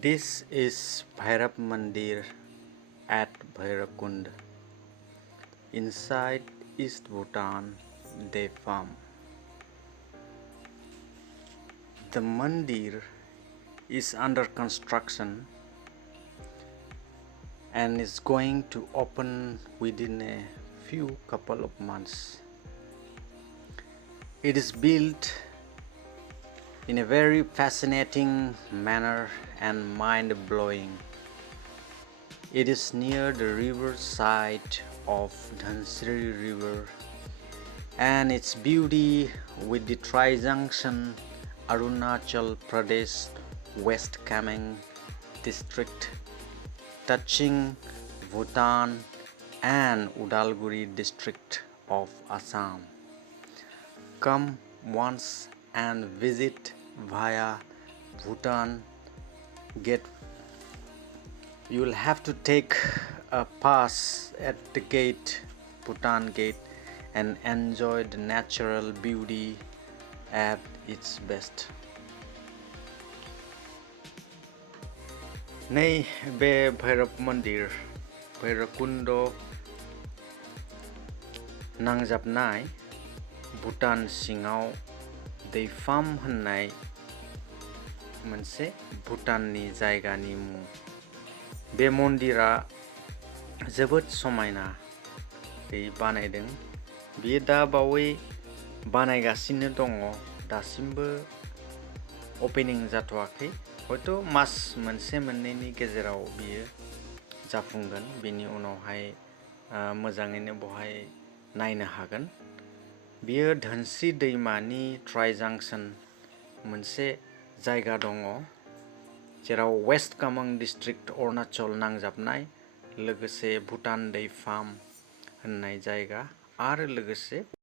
This is Bhairab Mandir at Bhairabkunda inside East Bhutan Daifam. The mandir is under construction and is going to open within a few couple of months. It is built in a very fascinating manner and mind-blowing. It is near the river side of Dhansiri River, and its beauty with the tri-junction Arunachal Pradesh West Kameng district touching Bhutan and Udalguri district of Assam. Come once and visit via Bhutan gate. You will have to take a pass at the gate, Bhutan gate, and enjoy the natural beauty at its best. Nei be Bhairab Mandir, Bhairabkunda nangjapnai Bhutan singau Daifam होननाय मोनसे भुटाननि जायगानि मुं। बे मन्दिरा जोबोद समायनायै बानायदों। बियो दा बावै बानायगासिनो दङ, दासिमबो ओपेनिं जाथ'वाखै। हयथ' मास मोनसे मोननैनि गेजेराव बियो जाफुंगोन। बेनि उनावहाय मोजाङैनो बहाय नायनो हागोन। बियो धोनस्रि दैमानि ट्राइ-जांक्सन मोनसे जायगा दङ, जेराव वेस्ट कामें डिस्ट्रिक्ट अरुणाचल नांजाबनाय, लोगोसे भुटान दैफाम होननाय जायगा आरो लोगोसे